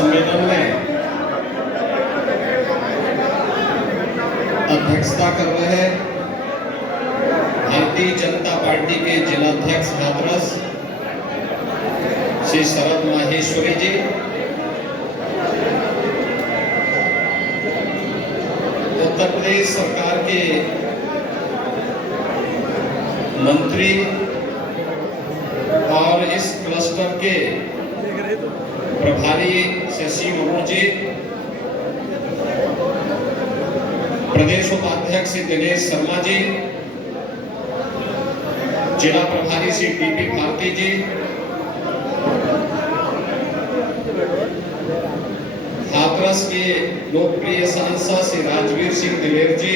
सम्मेलन में अध्यक्षता कर रहे भारतीय जनता पार्टी के जिलाध्यक्ष हाथरस श्री शरद माहेश्वरी जी, उत्तर प्रदेश सरकार के मंत्री और इस क्लस्टर के प्रभारी शशि मुर्मू जी, प्रदेश उपाध्यक्ष श्री दिनेश शर्मा जी, जिला प्रभारी श्री टीपी भारती जी, हाथरस के लोकप्रिय सांसद श्री राजवीर सिंह दिलेर जी,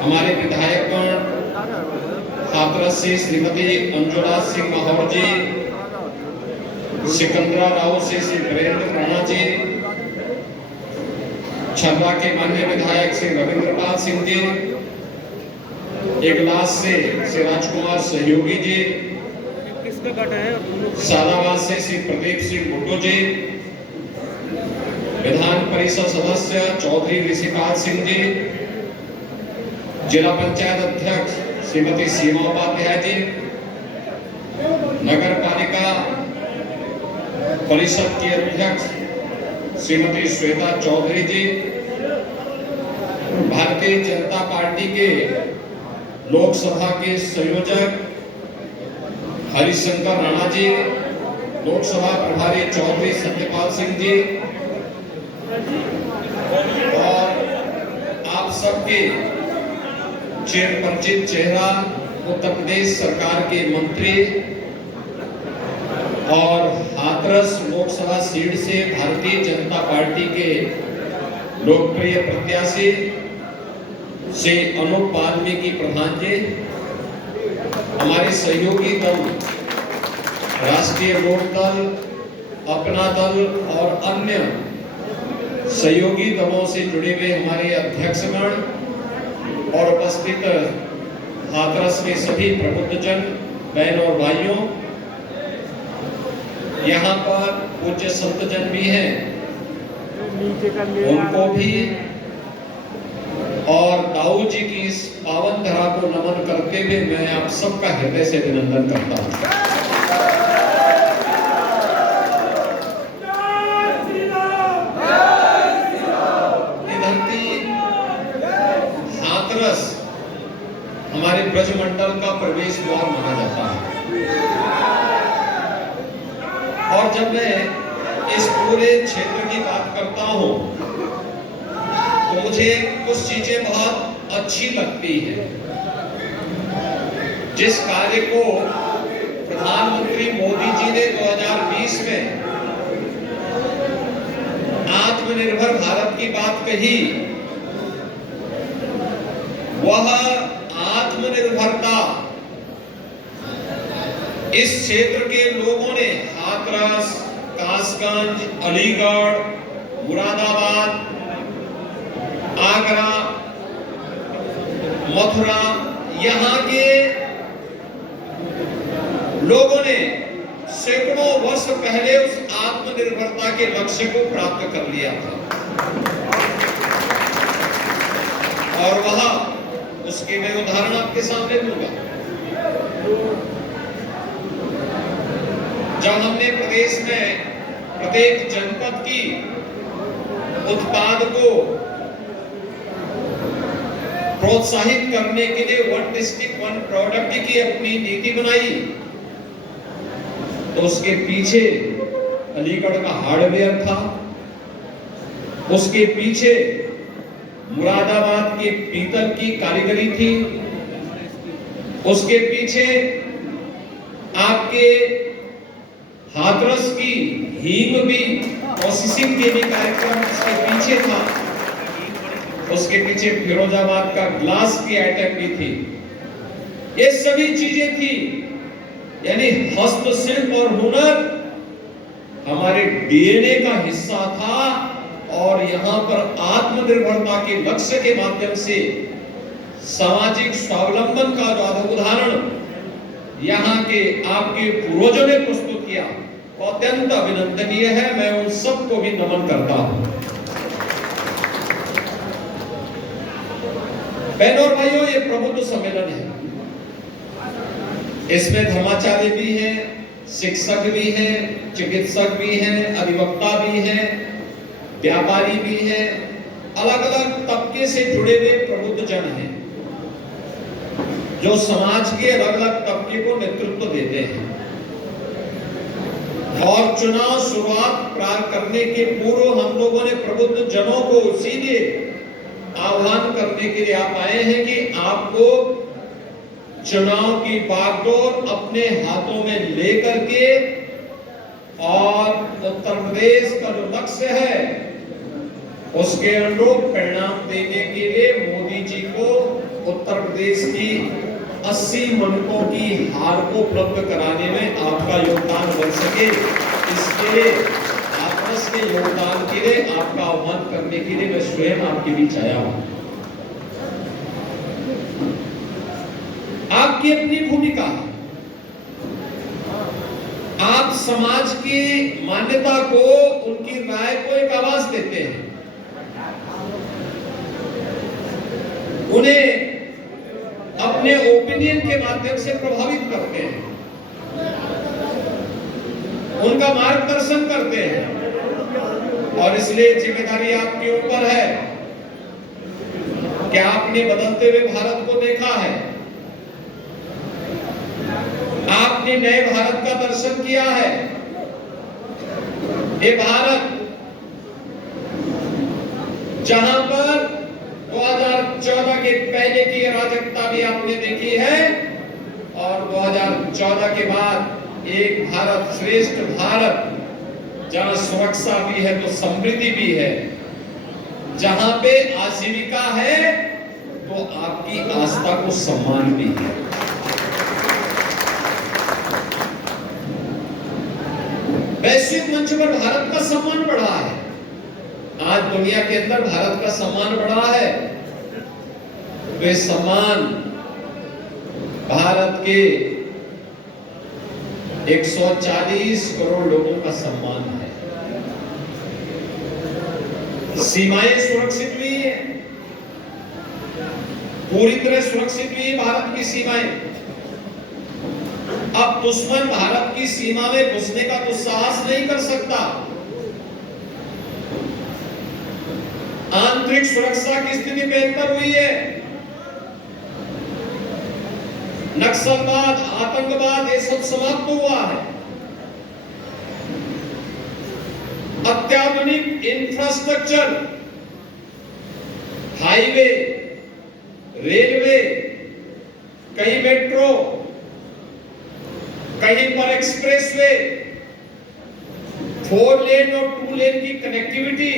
हमारे विधायकगण हाथरस से श्रीमती अंजुला सिंह माहौर जी, सिकंदरा राव से श्री वीरेंद्र राणा जी, छर्रा के माननीय विधायक श्री रविंद्रपाल सिंह जी, इगलास से श्री राजकुमार सहयोगी जी, सादाबाद से श्री प्रदीप सिंह भुट्टो जी, विधान परिषद सदस्य चौधरी ऋषिपाल सिंह जी, जिला पंचायत अध्यक्ष श्रीमती सीमा उपाध्याय जी, नगर पालिका परिषद के अध्यक्ष श्रीमती श्वेता चौधरी जी, भारतीय जनता पार्टी के लोकसभा के संयोजक हरिशंकर राणा जी, लोकसभा प्रभारी चौधरी सत्यपाल सिंह जी, और आप सबके चिरपरिचित चेहरा उत्तर प्रदेश सरकार के मंत्री और हाथरस लोकसभा सीट से भारतीय जनता पार्टी के लोकप्रिय प्रत्याशी श्री अनूप वाल्मीकि प्रधान जी, हमारे सहयोगी दल राष्ट्रीय लोक दल, अपना दल और अन्य सहयोगी दलों से जुड़े हुए हमारे अध्यक्षगण और उपस्थित हाथरस के सभी प्रबुद्धजन, बहन और भाइयों, यहाँ पर पूज्य संतजन भी हैं, उनको भी और दाऊ जी की इस पावन धरा को नमन करते हुए मैं आप सबका हृदय से अभिनंदन करता हूं। ये धरती हाथरस हमारे ब्रजमंडल का प्रवेश द्वार माना जाता है, और जब मैं इस पूरे क्षेत्र की बात करता हूं तो मुझे कुछ चीजें बहुत अच्छी लगती है। जिस कार्य को प्रधानमंत्री मोदी जी ने 2020 में आत्मनिर्भर भारत की बात कही, वह आत्मनिर्भरता इस क्षेत्र के लोगों ने हाथरस, कासगंज, अलीगढ़, मुरादाबाद, आगरा, मथुरा, यहाँ के लोगों ने सैकड़ों वर्ष पहले उस आत्मनिर्भरता के लक्ष्य को प्राप्त कर लिया था, और वह उसके मैं उदाहरण आपके सामने दूंगा। जब हमने प्रदेश में प्रत्येक जनपद की उत्पाद को प्रोत्साहित करने के लिए वन डिस्ट्रिक्ट वन प्रोडक्ट की अपनी नीति बनाई, तो उसके पीछे अलीगढ़ का हार्डवेयर था, उसके पीछे मुरादाबाद के पीतल की कारीगरी थी, उसके पीछे आपके हाथरस की हींग भी प्रोसेसिंग के भी कार्यक्रम उसके पीछे था, उसके पीछे फिरोजाबाद का ग्लास की आइटम भी थी। ये सभी चीजें थी, यानी हस्तशिल्प और हुनर हमारे डीएनए का हिस्सा था, और यहाँ पर आत्मनिर्भरता के लक्ष्य के माध्यम से सामाजिक स्वावलंबन का जो उदाहरण यहाँ के आपके पूर्वजों ने प्रस्तुत किया, वो अत्यंत अभिनंदनीय है। मैं उन सबको भी नमन करता हूं। बहनों और भाइयों, ये प्रबुद्ध सम्मेलन है। इसमें धर्माचार्य भी हैं, शिक्षक भी हैं, चिकित्सक भी हैं, अधिवक्ता भी हैं, व्यापारी भी हैं, अलग अलग तबके से जुड़े हुए प्रबुद्ध जन हैं जो समाज के अलग अलग तबके को नेतृत्व देते हैं। और चुनाव शुरुआत प्रारंभ करने के पूर्व हम लोगों ने प्रबुद्ध जनों को सीधे आह्वान करने के लिए आप आए हैं कि आपको चुनाव की बागडोर अपने हाथों में लेकर के और उत्तर प्रदेश का जो लक्ष्य है उसके अनुरूप परिणाम देने के लिए मोदी जी को उत्तर प्रदेश की 80 मनकों की हार को उपलब्ध कराने में आपका योगदान बन सके, इसके लिए आपस के योगदान के लिए आपका आह्वान करने के लिए मैं स्वयं आपके बीच आया हूं। आपकी अपनी भूमिका है। आप समाज की मान्यता को, उनकी राय को एक आवाज देते हैं, उन्हें अपने ओपिनियन के माध्यम से प्रभावित करते हैं, उनका मार्गदर्शन करते हैं। और इसलिए जिम्मेदारी आपके ऊपर है कि आपने बदलते हुए भारत को देखा है, आपने नए भारत का दर्शन किया है। ये भारत जहां पर 2014 के पहले की अराजकता भी आपने देखी है और 2014 के बाद एक भारत श्रेष्ठ भारत, जहां सुरक्षा भी है तो समृद्धि भी है, जहां पे आजीविका है तो आपकी आस्था को सम्मान भी है। वैश्विक मंच पर भारत का सम्मान बढ़ा है। आज दुनिया के अंदर भारत का सम्मान बढ़ा है। वे सम्मान भारत के 140 करोड़ लोगों का सम्मान है। सीमाएं सुरक्षित हुई है, पूरी तरह सुरक्षित हुई है भारत की सीमाएं। अब दुश्मन भारत की सीमा में घुसने का तो साहस नहीं कर सकता। आंतरिक सुरक्षा की स्थिति बेहतर हुई है। नक्सलवाद, आतंकवाद, ये सब समाप्त हुआ है। अत्याधुनिक इंफ्रास्ट्रक्चर, हाईवे, रेलवे, कहीं मेट्रो, कहीं पर एक्सप्रेसवे, 4 लेन और 2 लेन की connectivity,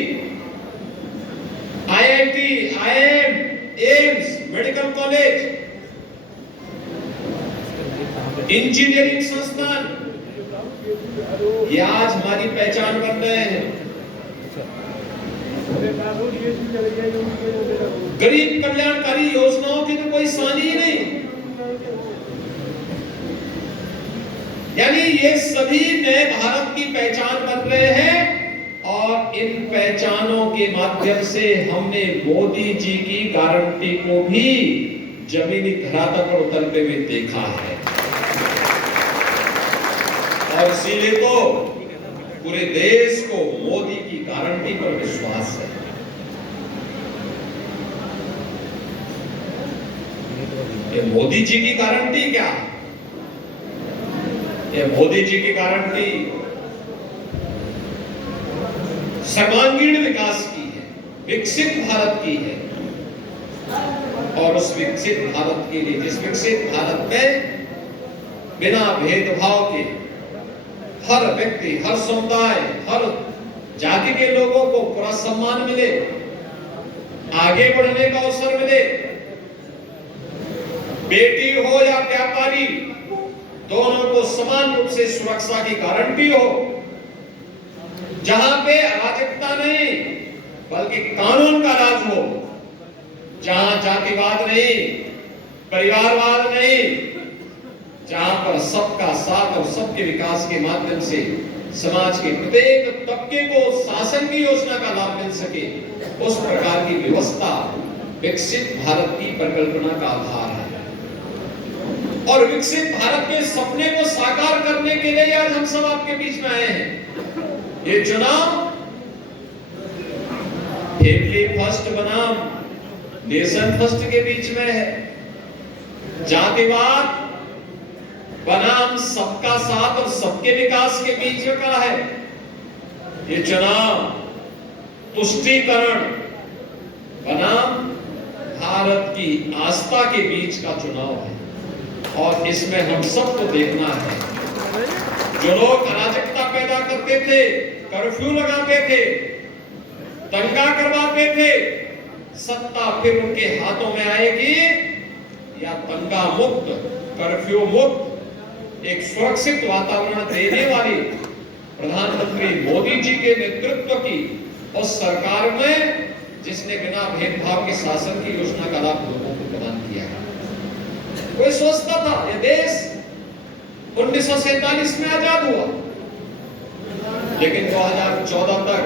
IIT, IIM, AIIMS, medical college, engineering संस्थान, ये आज हमारी पहचान बन रहे हैं। गरीब कल्याणकारी योजनाओं की तो कोई सानी ही नहीं। यानी ये सभी नए भारत की पहचान बन रहे हैं और इन पहचानों के माध्यम से हमने मोदी जी की गारंटी को भी जमीनी धरातल पर उतरते हुए देखा है। और इसीलिए तो पूरे देश को मोदी की गारंटी पर विश्वास है। ये मोदी जी की गारंटी क्या है? ये मोदी जी की गारंटी सर्वांगीण विकास की है, विकसित भारत की है। और उस विकसित भारत के लिए, जिस विकसित भारत में बिना भेदभाव के हर व्यक्ति, हर समुदाय, हर जाति के लोगों को पूरा सम्मान मिले, आगे बढ़ने का अवसर मिले, बेटी हो या व्यापारी, दोनों को समान रूप से सुरक्षा की गारंटी हो, जहां पे अराजकता नहीं बल्कि कानून का राज हो, जहां जातिवाद नहीं, परिवारवाद नहीं, जहां पर सबका साथ और सबके विकास के माध्यम से समाज के प्रत्येक तबके को शासन की योजना का लाभ मिल सके, उस प्रकार की व्यवस्था विकसित भारत की परिकल्पना का आधार है। और विकसित भारत के सपने को साकार करने के लिए आज हम सब आपके बीच में आए हैं। ये चुनाव फैमिली फर्स्ट बनाम नेशन फर्स्ट के बीच में है, जातिवाद बनाम सबका साथ और सबके विकास के बीच का है। ये चुनाव तुष्टीकरण बनाम भारत की आस्था के बीच का चुनाव है, और इसमें हम सबको देखना है। जो लोग अराजकता पैदा करते थे, कर्फ्यू लगाते थे, दंगा करवाते थे, सत्ता फिर उनके हाथों में आएगी या दंगा मुक्त, कर्फ्यू मुक्त, एक सुरक्षित वातावरण देने वाली प्रधानमंत्री मोदी जी के नेतृत्व की उस सरकार में, जिसने बिना भेदभाव के शासन की योजना का लाभ लोगों को प्रदान किया है। कोई सोचता था ये देश 1947 में आजाद हुआ, लेकिन 2014 तक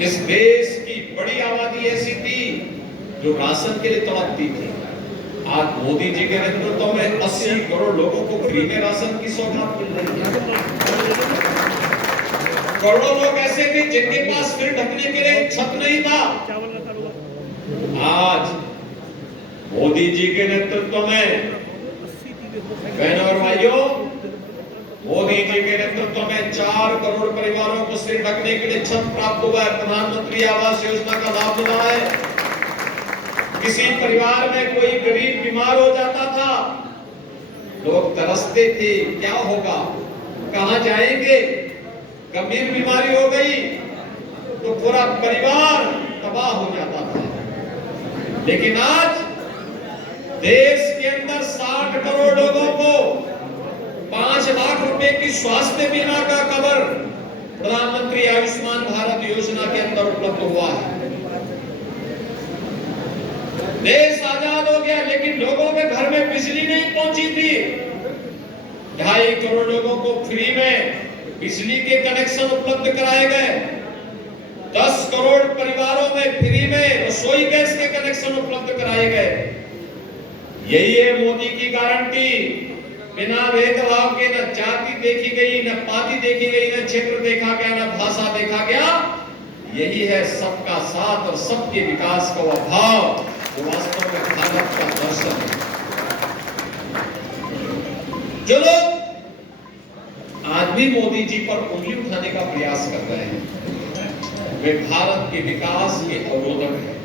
इस देश की बड़ी आबादी ऐसी थी जो राशन के लिए तड़पती थी। आज मोदी जी के नेतृत्व में 80 करोड़ लोगों को फ्री में राशन की सौगात मिल रही है। करोड़ों लोग ऐसे थे जिनके पास सिर ढकने के लिए छत नहीं था। आज मोदी जी के नेतृत्व में, बहनों और भाइयों, मोदी जी के नेतृत्व में 4 करोड़ परिवारों को सिर ढकने के लिए छत प्राप्त हुआ है। प्रधानमंत्री आवास योजना का लाभ मिला है। किसी परिवार में कोई गरीब बीमार हो जाता था, लोग तरसते थे, क्या होगा, कहां जाएंगे, गंभीर बीमारी हो गई तो पूरा परिवार तबाह हो जाता था। लेकिन आज देश के अंदर 60 करोड़ लोगों को 5 लाख रुपए की स्वास्थ्य बीमा का कवर प्रधानमंत्री आयुष्मान भारत योजना के अंदर उपलब्ध हुआ है। देश आजाद हो गया, लेकिन लोगों के घर में बिजली नहीं पहुंची थी। 2.5 करोड़ लोगों को फ्री में बिजली के कनेक्शन उपलब्ध कराए गए। 10 करोड़ परिवारों में फ्री में रसोई गैस के कनेक्शन उपलब्ध कराए गए। यही है मोदी की गारंटी। बिना भेदभाव के न जाति देखी गई, न पाति देखी गई, न क्षेत्र देखा गया, न भाषा देखा गया। यही है सबका साथ और सबके विकास का भाव, जो वास्तव में भारत का दर्शन है। जो लोग आज भी मोदी जी पर उंगली उठाने का प्रयास कर रहे हैं, वे भारत के विकास के अवरोधक हैं।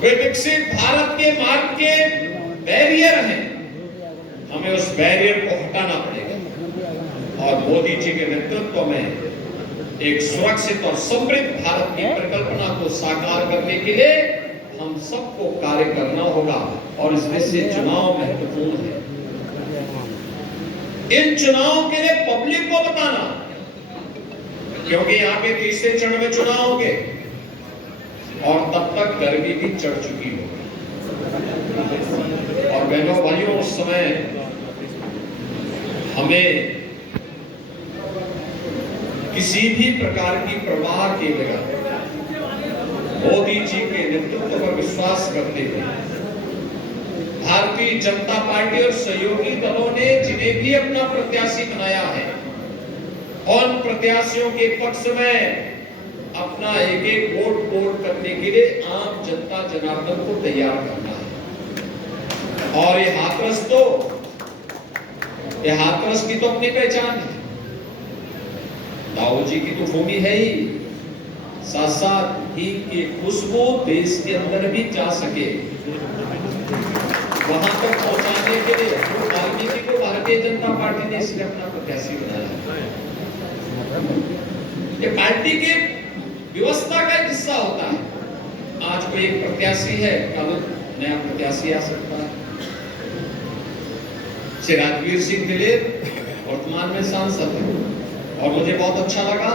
वे विकसित भारत के मार्ग के बैरियर हैं। हमें उस बैरियर को हटाना पड़ेगा और मोदी जी के नेतृत्व में एक सुरक्षित और समृद्ध भारत की परिकल्पना को साकार करने के लिए हम सबको कार्य करना होगा। और इसमें से चुनाव महत्वपूर्ण है। इन चुनावों के लिए पब्लिक को बताना, क्योंकि यहाँ पे तीसरे चरण में चुनाव होंगे और तब तक गर्मी भी चढ़ चुकी होगी। और बहनों भाइयों, उस समय हमें किसी भी प्रकार की प्रवाह के बगैर मोदी जी के नेतृत्व पर विश्वास करते हुए भारतीय जनता पार्टी और सहयोगी दलों ने जिन्हें भी अपना प्रत्याशी बनाया है, उन प्रत्याशियों के पक्ष में अपना एक एक वोट करने के लिए आम जनता जनार्दन को तैयार करना है। और ये हाथरस की तो अपनी पहचान है। दाऊ जी की तो भूमि है ही, साथ साथ ही की खुशबू देश के अंदर भी जा सके, वहां तक पहुंचाने के लिए वाल्मीकि को भारतीय जनता पार्टी ने इसलिए अपना प्रत्याशी बनाया। ये पार्टी की व्यवस्था का एक हिस्सा होता है। आज कोई एक प्रत्याशी है, कल नया प्रत्याशी आ सकता है। श्री राजवीर सिंह दिलेर वर्तमान में सांसद है और मुझे बहुत अच्छा लगा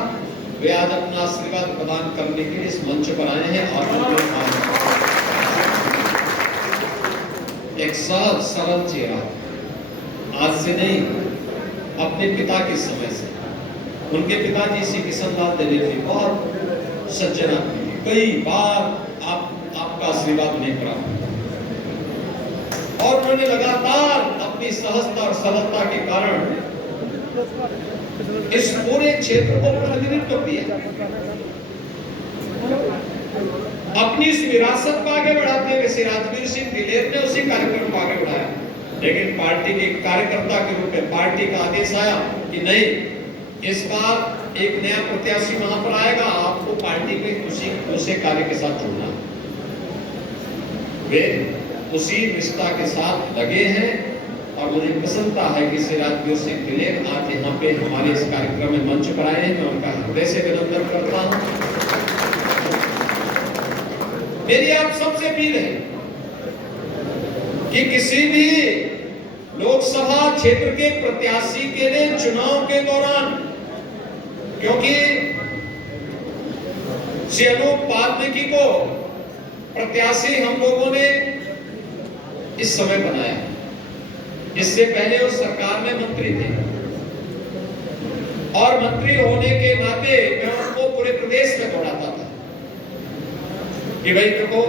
वे आज अपना आशीर्वाद प्रदान करने के लिए इस मंच पर आए हैं। और एक सहज सरल चेहरा, आज से नहीं अपने पिता के समय से। उनके पिताजी श्री किशन लाल दलेर जी बहुत सज्जन आदमी थे, कई बार आपका आशीर्वाद उन्हें प्राप्त हुआ और उन्होंने लगातार अपनी सहजता और सरलता के कारण इस पूरे क्षेत्र को प्रतिनिधित्व किया। अपनी इस विरासत को आगे बढ़ाते हुए श्री राजवीर सिंह दिलेर ने उसी कार्यक्रम को आगे बढ़ाया, लेकिन पार्टी के कार्यकर्ता के रूप में पार्टी का आदेश आया कि नहीं, इस बार एक नया प्रत्याशी वहां पर आएगा, आपको पार्टी के उसी दूसरे कार्य के साथ जुड़ना। वे उसी निष्ठा के साथ लगे हैं और मुझे प्रसन्नता है कि श्री राजवीर सिंह दिलेर आज यहाँ पे हमारे इस कार्यक्रम में मंच पर आए हैं। मैं उनका हृदय से अभिनंदन करता हूँ। मेरी आप सबसे अपील है कि किसी भी लोकसभा क्षेत्र के प्रत्याशी के लिए चुनाव के दौरान, क्योंकि श्री अनूप वाल्मीकि को प्रत्याशी हम लोगों ने इस समय बनाया, इससे पहले वो सरकार में मंत्री थे और मंत्री होने के नाते मैं उनको पूरे प्रदेश में दौड़ाता था कि भाई देखो,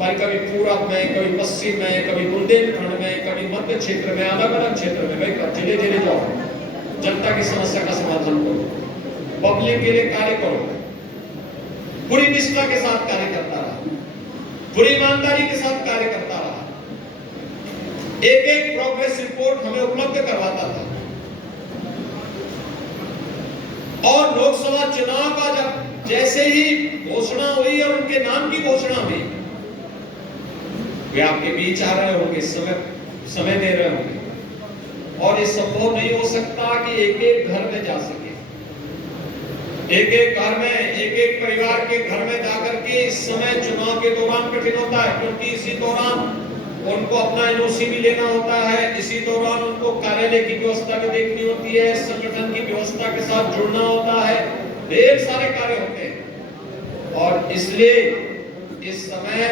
कभी पूरब में, कभी पश्चिम में, कभी बुंदेलखंड में, कभी मध्य क्षेत्र में, अलग अलग क्षेत्र में, भाई जिले जिले जाओ, जनता की समस्या का समाधान करो, पब्लिक के लिए कार्य करो। पूरी निष्ठा के साथ कार्य करता रहा, पूरी ईमानदारी के साथ कार्य करता रहा, एक एक प्रोग्रेस रिपोर्ट हमें उपलब्ध करवाता था। और लोकसभा चुनाव का जब जैसे ही घोषणा हुई और उनके नाम की घोषणा हुई, वे आपके बीच आ रहे होंगे, समय दे रहे होंगे और ये संभव नहीं हो सकता कि एक एक घर में जा सके, एक एक घर में, एक एक परिवार के घर में जाकर के इस समय चुनाव के दौरान कठिन होता है, क्योंकि इसी दौरान उनको अपना एनओसी भी लेना होता है, इसी दौरान उनको कार्यालय की व्यवस्था भी देखनी होती है, संगठन की व्यवस्था के साथ जुड़ना होता है, ढेर सारे कार्य होते हैं। और इसलिए इस समय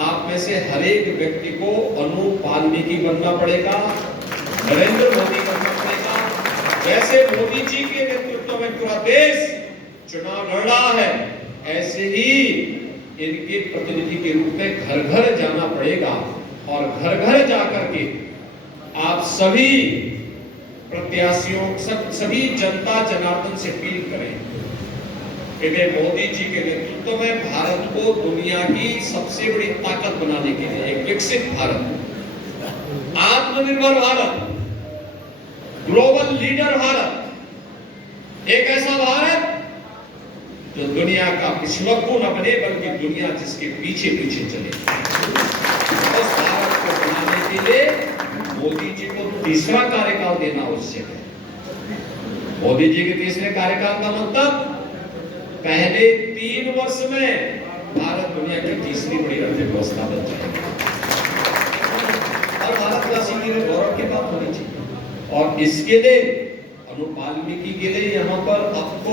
आप में से हर एक व्यक्ति को अनूप वाल्मीकि बनना पड़ेगा, नरेंद्र मोदी बनना पड़ेगा। जैसे मोदी जी के नेतृत्व में पूरा देश चुनाव लड़ रहा है, ऐसे ही इनके प्रतिनिधि के रूप में घर घर जाना पड़ेगा और घर घर जाकर के आप सभी प्रत्याशियों, सभी जनता जनार्दन से अपील करें कि वे मोदी जी के नेतृत्व में भारत को दुनिया की सबसे बड़ी ताकत बनाने के लिए एक विकसित भारत, आत्मनिर्भर भारत, ग्लोबल लीडर भारत, एक ऐसा भारत जो दुनिया का पिछलक्कू न बने बल्कि दुनिया जिसके पीछे पीछे चले, उस भारत को बनाने के लिए मोदी जी को तीसरा कार्यकाल देना आवश्यक है। मोदी जी के तीसरे कार्यकाल का मतलब पहले 3 वर्ष में भारत दुनिया की तीसरी बड़ी अर्थव्यवस्था बन जाएगी और भारतवासी के लिए गौरव की बात होनी चाहिए। और इसके लिए अनूप वाल्मीकि के लिए यहाँ पर आपको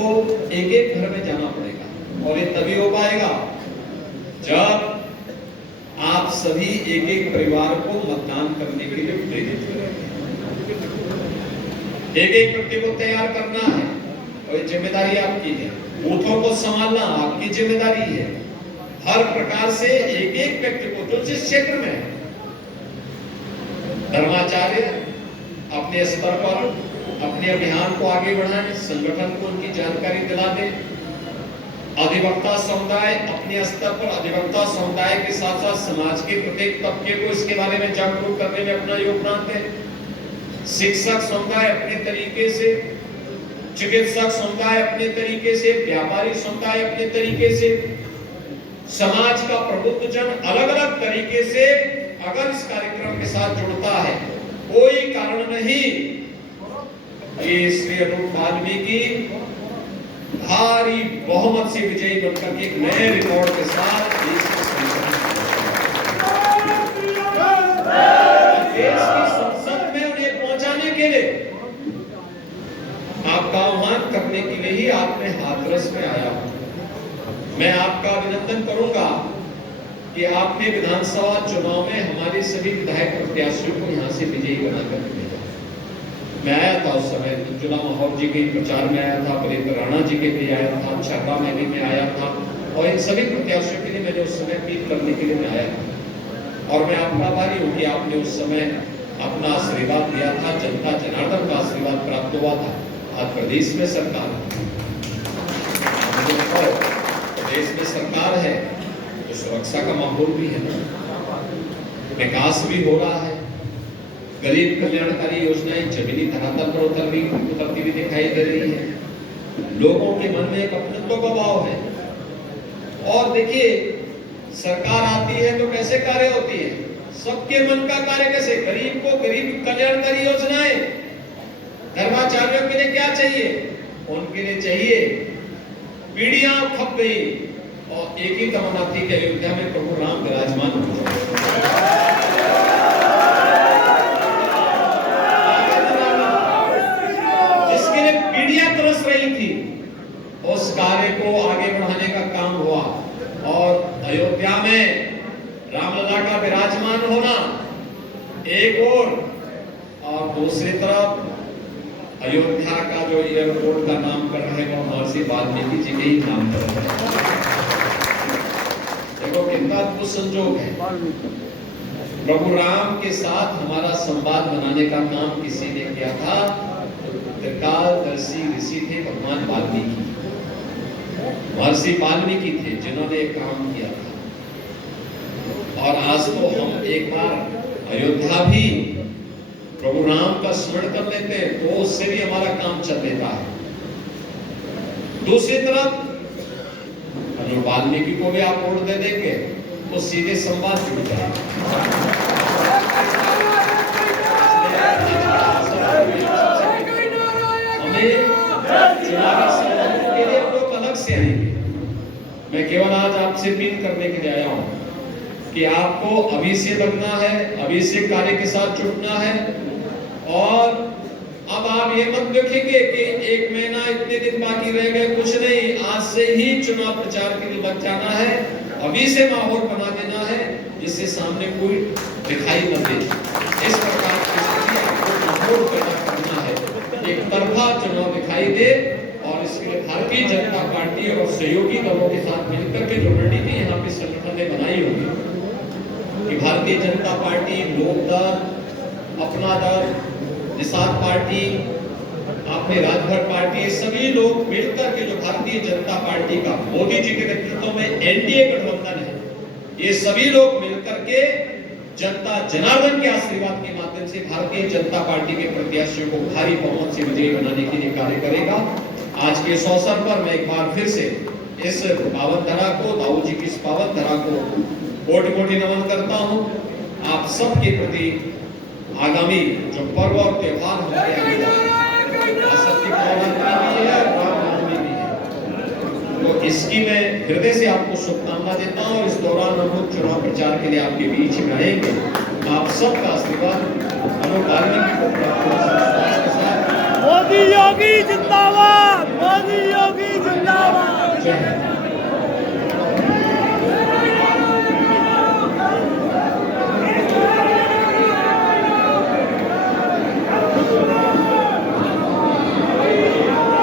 एक एक घर में जाना पड़ेगा और ये तभी हो पाएगा जब आप सभी एक एक परिवार को मतदान करने के लिए प्रेरित करेंगे। एक एक व्यक्ति को तैयार करना है और ये जिम्मेदारी आपकी है। बूथों को संभालना आपकी जिम्मेदारी है। हर प्रकार से एक एक व्यक्ति को जो जिस क्षेत्र में है, धर्माचार्य अपने स्तर पर अपने अभियान को आगे बढ़ाएं, संगठन को उनकी जानकारी दिला दें, अधिवक्ता समुदाय अपने स्तर पर अधिवक्ता समुदाय के साथ साथ समाज के प्रत्येक तबके को इसके बारे में जागरूक करने में अपना योगदान दें, शिक्षक समुदाय अपने तरीके से, चिकित्सक समुदाय अपने तरीके से, व्यापारी समुदाय अपने तरीके से, समाज का प्रबुद्ध जन अलग अलग तरीके से अगर इस कार्यक्रम के साथ जुड़ता है, कोई कारण नहीं कि श्री अनूप वाल्मीकि भारी बहुमत से विजयी बनकर के एक नए रिकॉर्ड के साथ देश की संसद में उन्हें पहुंचाने के लिए आपका आह्वान करने के लिए ही आप में हाथरस में आया हूं। मैं आपका अभिनंदन करूंगा कि आपने विधानसभा चुनाव में हमारे सभी विधायक प्रत्याशियों को यहां से विजयी बनाकर भेजा। मैं आया था उस समय, चुना माहौर जी के प्रचार में आया था, प्रेम राणा जी के भी आया था, छर्रा में भी मैं आया था, और इन सभी प्रत्याशियों के लिए मैंने उस समय अपील करने के लिए मैं आया था। और मैं आपका आभारी हूँ कि आपने उस समय अपना आशीर्वाद दिया था, जनता जनार्दन का आशीर्वाद प्राप्त हुआ था। आज प्रदेश में सरकार है, प्रदेश में सरकार है तो सुरक्षा का माहौल भी है, विकास भी हो रहा है, गरीब कल्याणकारी योजनाएं जमीनी धरातल पर उतरती भी दिखाई दे रही है, लोगों के मन में एक अपनत्व का भाव है। और देखिए, सरकार आती है तो कैसे कार्य होती है, सबके मन का कार्य कैसे, गरीब को गरीब कल्याणकारी योजनाएं, धर्माचार्यों के लिए क्या चाहिए, उनके लिए चाहिए, पीढ़ियां खप गई और एक ही तमन्ना थी कि अयोध्या में प्रभु राम विराजमान हो जाए। जिसके लिए पीढ़ियां तरस रही थी, उस कार्य को आगे बढ़ाने का काम हुआ। और अयोध्या में रामलला का विराजमान होना एक और दूसरी तरफ अयोध्या का जो एयरपोर्ट का नामकरण है वो महर्षि वाल्मीकि जी के ही नाम पर है। देखो कितना अद्भुत संजोग है, प्रभु राम के साथ हमारा संवाद बनाने का काम किसी ने किया था, त्रिकालदर्शी ऋषि थे भगवान वाल्मीकि, महर्षि वाल्मीकि थे जिन्होंने काम किया था। और आज तो हम एक बार अयोध्या भी प्रभु राम का स्मरण कर लेते हैं तो उससे भी हमारा काम चल लेता है। दूसरी तरफ अगर वाल्मीकि को भी आप वोट दे देंगे तो सीधे संवाद जुड़ जाएगा। हमें चुनावी संवादों के लिए लोग अलग से आएंगे। मैं केवल आज आपसे अपील करने के लिए आया हूं कि आपको अभी से लगना है, अभी से कार्य के साथ जुटना है। और अब आप ये मत देखेंगे कि एक महीना इतने दिन बाकी रह गए, कुछ नहीं, आज से ही चुनाव प्रचार के लिए लग जाना है, अभी से माहौल बना देना है जिससे सामने कोई दिखाई न दे। इस प्रकार की स्थिति आपको माहौल पैदा करना है, एक तरफा चुनाव दिखाई दे। और इसके लिए भारतीय जनता पार्टी और सहयोगी दलों के साथ मिलकर के जो रणनीति यहाँ पे संगठन ने बनाई होगी कि भारतीय जनता पार्टी, लोकदल, अपना दल, निषाद पार्टी, आपने राजभर पार्टी, सभी लोग मिलकर के जो भारतीय जनता पार्टी का मोदी जी के नेतृत्व में एनडीए गठबंधन है, ये सभी लोग मिलकर के जनता जनार्दन के आशीर्वाद के माध्यम से भारतीय जनता पार्टी के प्रत्याशियों को भारी बहुमत से विजयी बनाने के लिए कार्य करेगा। आज के इस अवसर पर मैं एक बार फिर से इस पावन धरा को, दाऊ जी की इस पावन धरा को कोटि कोटि नमन करता हूँ। आप सबके प्रति आगामी जो पर्व और त्योहार हमारे रामनवमी भी है, तो इसकी मैं हृदय से आपको शुभकामना देता हूँ। इस दौरान हम लोग चुनाव प्रचार के लिए आपके बीच में आएंगे। आप सबका आशीर्वाद वाल्मीकि को प्राप्त हो। मोदी योगी जिंदाबाद, मोदी योगी जिंदाबाद।